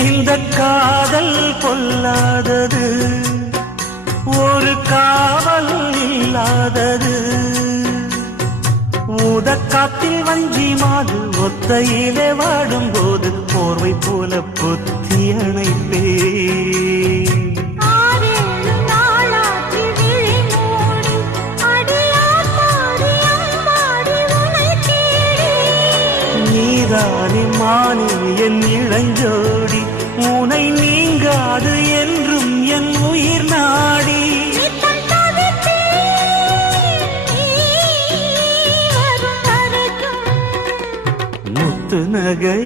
இந்த காதல் கொல்லாதது, ஒரு காவல் இல்லாதது. ஊதக்காத்தில் வஞ்சி மாது ஒத்தையிலே வாடும்போது போர்வை போல புத்தி அணைப்பே. நீதானே மானே என் இளஞ்சோடி, உனை நீங்காது என்றும் என் உயிர் நாடி. முத்து நகை